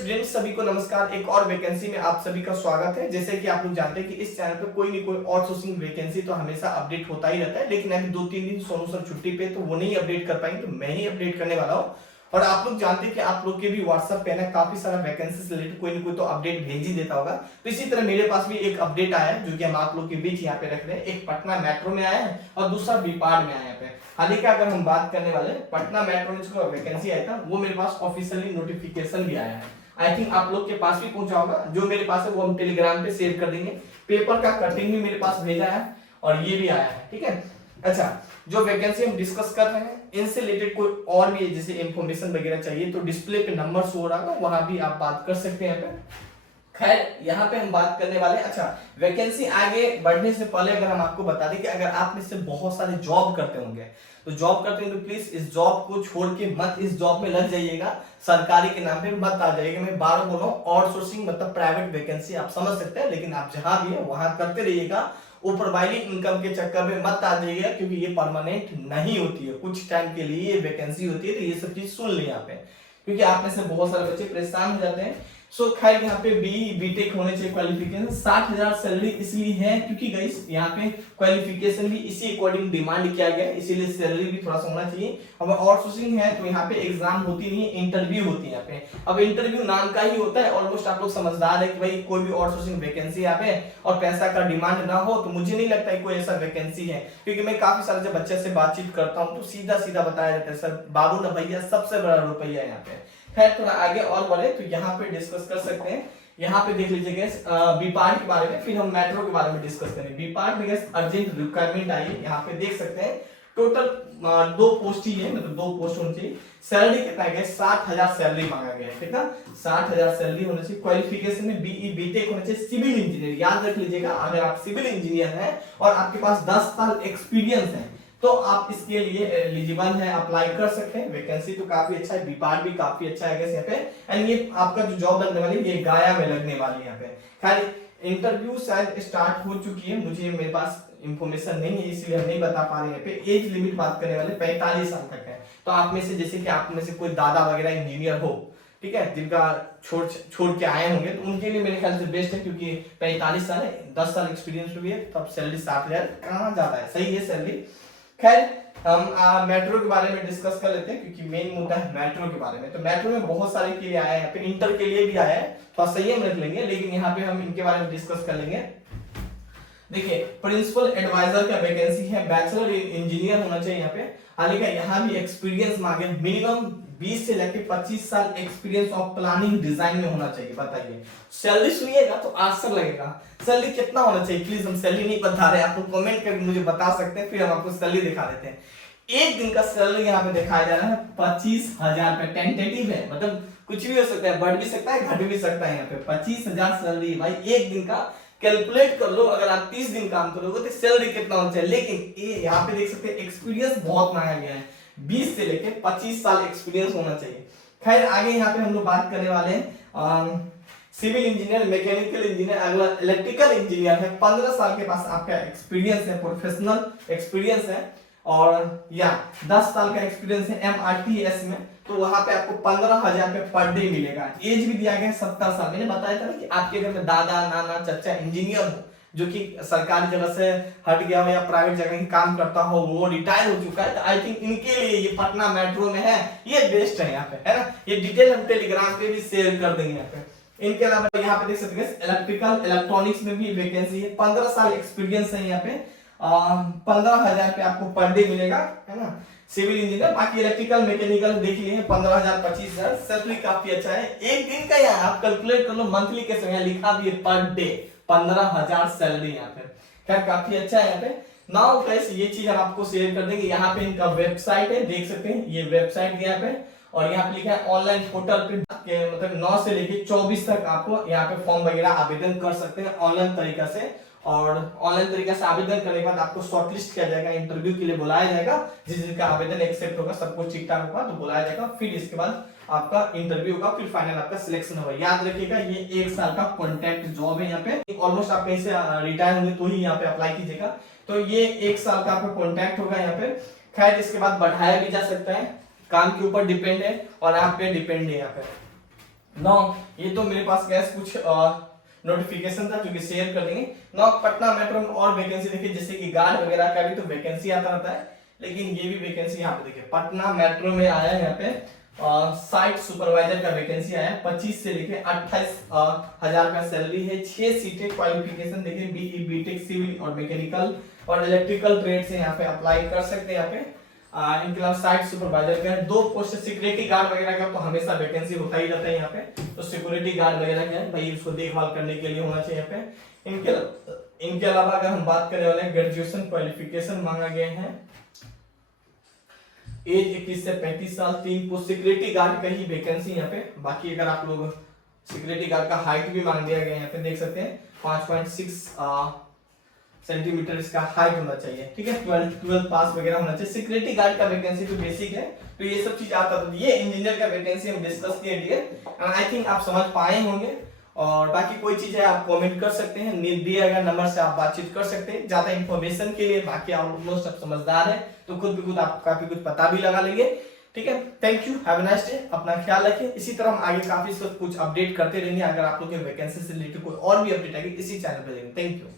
Students सभी को नमस्कार। एक और वैकेंसी में आप सभी का स्वागत है। जैसे कि आप लोग जानते हैं कि इस चैनल पे कोई नहीं कोई आउटसोर्सिंग वैकेंसी तो हमेशा अपडेट होता ही रहता है, लेकिन अभी 2-3 दिन सोनू सर छुट्टी पे तो वो नहीं अपडेट कर पाएंगे, तो मैं ही अपडेट करने वाला हूँ। और आप लोग जानते हैं कि आप लोग के भी व्हाट्सएप पे ना काफी सारा वैकेंसी से रिलेटेड कोई ना कोई तो अपडेट भेज ही देता होगा। तो इसी तरह मेरे पास भी एक अपडेट आया है जो कि हम आप लोग के बीच यहाँ पे रख रहे हैं। एक पटना मेट्रो में आया है और दूसरा बीपाड में आया है। हालांकि अगर हम बात करने वाले पटना मेट्रो में जो वैकेंसी आया था वो मेरे पास ऑफिशियली नोटिफिकेशन भी आया है। आई थिंक आप लोग के पास भी पहुंचा होगा। जो मेरे पास है वो हम टेलीग्राम पे शेयर कर देंगे। पेपर का कटिंग भी मेरे पास भेजा है और ये भी आया है, ठीक है। अच्छा, जो वैकेंसी हम डिस्कस कर रहे हैं इनसे रिलेटेड कोई और भी जैसे इंफॉर्मेशन वगैरह चाहिए तो डिस्प्ले पे नंबर शो हो रहा है, वहां भी आप बात कर सकते हैं। यहाँ पे खैर यहाँ पे हम बात करने वाले हैं। अच्छा, वैकेंसी आगे बढ़ने से पहले अगर हम आपको बता दें कि अगर आप में से बहुत सारे जॉब करते होंगे तो जॉब करते हैं तो प्लीज इस जॉब को छोड़ के मत इस जॉब में लग जाइएगा, सरकारी के नाम पे मत आ जाइएगा। मैं बार बोल रहा हूँ, आउटसोर्सिंग मतलब प्राइवेट वैकेंसी आप समझ सकते हैं, लेकिन आप जहां भी है वहां करते रहिएगा। ऊपर वाली इनकम के चक्कर में मत आ जाइएगा, क्योंकि ये परमानेंट नहीं होती है, कुछ टाइम के लिए ये वैकेंसी होती है। तो ये सब चीज सुन लें यहाँ पे, क्योंकि आप में से बहुत सारे बच्चे परेशान हो जाते हैं। सो खैर यहाँ पे बीटेक होने चाहिए क्वालिफिकेशन। 60,000 सैलरी इसलिए है क्योंकि गाइस यहाँ पे क्वालिफिकेशन भी इसी अकॉर्डिंग डिमांड किया गया है, इसीलिए सैलरी भी थोड़ा सा होना चाहिए। अब आउटसोर्सिंग है तो यहाँ पे एग्जाम होती नहीं है, इंटरव्यू होती है यहाँ पे। अब इंटरव्यू नाम का ही होता है, ऑलमोस्ट आप लोग समझदार है कि भाई कोई भी आउटसोर्सिंग वैकेंसी यहाँ पे और पैसा का डिमांड ना हो तो मुझे नहीं लगता है कोई ऐसा वैकेंसी है। क्योंकि मैं काफी सारे जब बच्चे से बातचीत करता हूँ तो सीधा सीधा बताया जाता है, सर बाबू ना भैया सबसे बड़ा रुपया यहाँ पे। खैर थोड़ा आगे और बढ़े तो यहाँ पे डिस्कस कर सकते हैं। यहाँ पे देख लीजिए गैस बीपाड के बारे में, फिर हम मेट्रो के बारे में डिस्कस करेंगे। बीपाड में गैस अर्जेंट रिक्वायरमेंट आई है, यहाँ पे देख सकते हैं। टोटल 2 पोस्ट ही है, मतलब 2 पोस्ट होनी चाहिए। सैलरी कितना है, 60,000 सैलरी मांगा गया है, ठीक है। 60,000 सैलरी होनी चाहिए। क्वालिफिकेशन में बीई बीटेक होना चाहिए। सिविल इंजीनियर याद रख लीजिएगा, अगर आप सिविल इंजीनियर हैं और आपके पास 10 साल एक्सपीरियंस है तो आप इसके लिए एलिजिबल हैं, अप्लाई कर सकते हैं। वैकेंसी तो काफी अच्छा है, बीपाड भी काफी अच्छा है यहाँ पे। एंड ये आपका जो जॉब लगने वाली है ये गया में लगने वाली है यहाँ पे। खैर इंटरव्यू शायद स्टार्ट हो चुकी है, मुझे मेरे पास इंफॉर्मेशन नहीं है इसलिए हम नहीं बता पा रहे हैं। पे एज लिमिट बात करने वाले 45 साल तक है। तो आप में से जैसे कि आप में से कोई दादा वगैरह इंजीनियर हो, ठीक है, जिनका छोड़ के आए होंगे तो उनके लिए मेरे ख्याल से बेस्ट है, क्योंकि 45 साल है, 10 साल एक्सपीरियंस भी है, तब सैलरी 60,000 कहाँ ज्यादा है, सही है सैलरी। खैर हम मेट्रो के बारे में डिस्कस कर लेते हैं, क्योंकि मेन मुद्दा है मेट्रो के बारे में। तो मेट्रो में बहुत सारे के लिए आया है, यहाँ पे इंटर के लिए भी आया है, थोड़ा संयम रख लेंगे, लेकिन यहाँ पे हम इनके बारे में डिस्कस कर लेंगे। देखिए प्रिंसिपल एडवाइजर का वैकेंसी है, बैचलर इंजीनियर होना चाहिए यहाँ पे। हालांकि यहाँ भी एक्सपीरियंस मांगे, मिनिमम 20 से लेकर 25 साल एक्सपीरियंस ऑफ प्लानिंग डिजाइन में होना चाहिए। बताइए सैलरी सुनिएगा तो आश्चर्य लगेगा, सैलरी कितना होना चाहिए। प्लीज हम सैलरी नहीं बता रहे, आप लोग कमेंट करके मुझे बता सकते हैं, फिर हम आपको सैलरी दिखा देते हैं। एक दिन का सैलरी यहाँ पे दिखाया जा रहा है 25,000 पे, टेंटेटिव है, मतलब कुछ भी हो सकता है, बढ़ भी सकता है घट भी सकता है। यहाँ पे 25,000 सैलरी भाई एक दिन का, कैलकुलेट कर लो, अगर आप 30 दिन काम करोगे तो सैलरी कितना होना चाहिए। लेकिन ये यहाँ पे देख सकते हैं एक्सपीरियंस बहुत मांगा गया है, 20 से लेके 25 साल एक्सपीरियंस होना चाहिए। खैर आगे यहाँ पे हम लोग बात करने वाले हैं सिविल इंजीनियर, मैकेनिकल इंजीनियर, अगला इलेक्ट्रिकल इंजीनियर है। 15 साल के पास आपका एक्सपीरियंस है, प्रोफेशनल एक्सपीरियंस है, और या 10 साल का एक्सपीरियंस है एमआरटीएस में, तो वहां पे आपको 15,000 पे पर डे मिलेगा। एज भी दिया गया है 70 साल। मैंने बताया था ना कि आपके घर में दादा नाना चाचा इंजीनियर हो, जो कि सरकारी जगह से हट गया हो या प्राइवेट जगह ही काम करता हो, वो रिटायर हो चुका है, तो आई थिंक इनके लिए ये पटना मेट्रो में है, ये बेस्ट है यहाँ पे, है ना। ये डिटेल हम टेलीग्राम पे भी शेयर कर देंगे यहाँ पे। इनके अलावा यहाँ पे देख सकते हैं इलेक्ट्रिकल इलेक्ट्रॉनिक्स में भी वैकेंसी है, 15 साल एक्सपीरियंस है यहाँ पे। 15,000 पे आपको पर डे मिलेगा, है ना। सिविल इंजीनियर, बाकी इलेक्ट्रिकल मैकेनिकल देख लिए 15,000 25,000, सैलरी काफी अच्छा है। एक दिन का यहाँ आप कैलकुलेट कर लो, मंथली के समय लिखा भी है पर डे 15,000 सैलरी यहाँ पे। खैर काफी अच्छा है यहाँ पे। नाउ गाइस ये चीज हम आपको शेयर कर देंगे। यहाँ पे इनका वेबसाइट है, देख सकते हैं ये वेबसाइट यहाँ पे, और यहाँ पे लिखा है ऑनलाइन पोर्टल पे मतलब 9 से लेके 24 तक आपको यहाँ पे फॉर्म वगैरह आवेदन कर सकते हैं ऑनलाइन तरीका से। और ऑनलाइन तरीके से आवेदन करने के बाद आपको शॉर्टलिस्ट किया जाएगा, इंटरव्यू के लिए बुलाया जाएगा। जिसका आवेदन एक्सेप्ट होगा, सब कुछ ठीक ठाक होगा तो बुलाया जाएगा, फिर इसके बाद आपका इंटरव्यू होगा, फिर फाइनल आपका सिलेक्शन होगा। याद रखिएगा ये 1 साल का कॉन्ट्रैक्ट जॉब है। यहाँ पे ऑलमोस्ट आप कहीं से रिटायर होंगे तो ही यहाँ पे अप्लाई कीजिएगा। तो ये 1 साल का आपका कॉन्ट्रैक्ट होगा यहाँ पे। खैर इसके बाद बढ़ाया भी जा सकता है, काम के ऊपर डिपेंड है और आप पे डिपेंड है यहाँ पे। नौ ये तो मेरे पास गैस कुछ नोटिफिकेशन था जो कि शेयर कर देंगे। नौ पटना मेट्रो में और वैकेंसी देखिए, जैसे कि गार्ड वगैरह का भी तो वैकेंसी आता रहता है, लेकिन ये भी वैकेंसी यहाँ पे देखिए पटना मेट्रो में आया है। यहाँ पे साइट सुपरवाइजर का वैकेंसी आया है, 25 से लेके 28,000 का सैलरी है। 6 सीटें, क्वालिफिकेशन देखिए बीई बीटेक सिविल और मैकेनिकल और इलेक्ट्रिकल ट्रेड से यहाँ पे अप्लाई कर सकते हैं। यहाँ पे इनके अलावा साइट सुपरवाइजर का 2 पोस्ट, सिक्योरिटी गार्ड वगैरह का तो हमेशा वैकेंसी होता ही रहता है यहाँ पे, तो सिक्योरिटी गार्ड वगैरह का है भाई, उसको देखभाल करने के लिए होना चाहिए यहाँ पे। इनके अलावा अगर हम बात करने वाले ग्रेजुएशन क्वालिफिकेशन मांगा गया है, एज 21 से 35 साल, 3 पोस्ट सिक्योरिटी गार्ड का ही वैकेंसी यहाँ पे। बाकी अगर आप लोग सिक्योरिटी गार्ड का हाइट भी मांग दिया गया यहाँ पे, देख सकते हैं 5.6 सेंटीमीटर इसका हाइट होना चाहिए, ठीक है। 12 पास वगैरह होना चाहिए। सिक्योरिटी गार्ड का वैकेंसी तो बेसिक है, तो ये सब चीज आता तो ये इंजीनियर का वैकेंसी हम डिस्कस किए डियर, आई थिंक आप समझ पाए होंगे। और बाकी कोई चीज है आप कमेंट कर सकते हैं, दिए अगर नंबर से आप बातचीत कर सकते हैं ज्यादा इंफॉर्मेशन के लिए। बाकी आप लोग सब समझदार है तो खुद भी खुद आप काफी कुछ पता भी लगा लेंगे, ठीक है। Thank you, have a nice day, अपना ख्याल रखिए। इसी तरह हम आगे काफी कुछ अपडेट करते रहेंगे। अगर आप लोग के वैकेंसी से रिलेटेड कोई और भी अपडेट आएगी इसी चैनल पे देंगे। Thank you.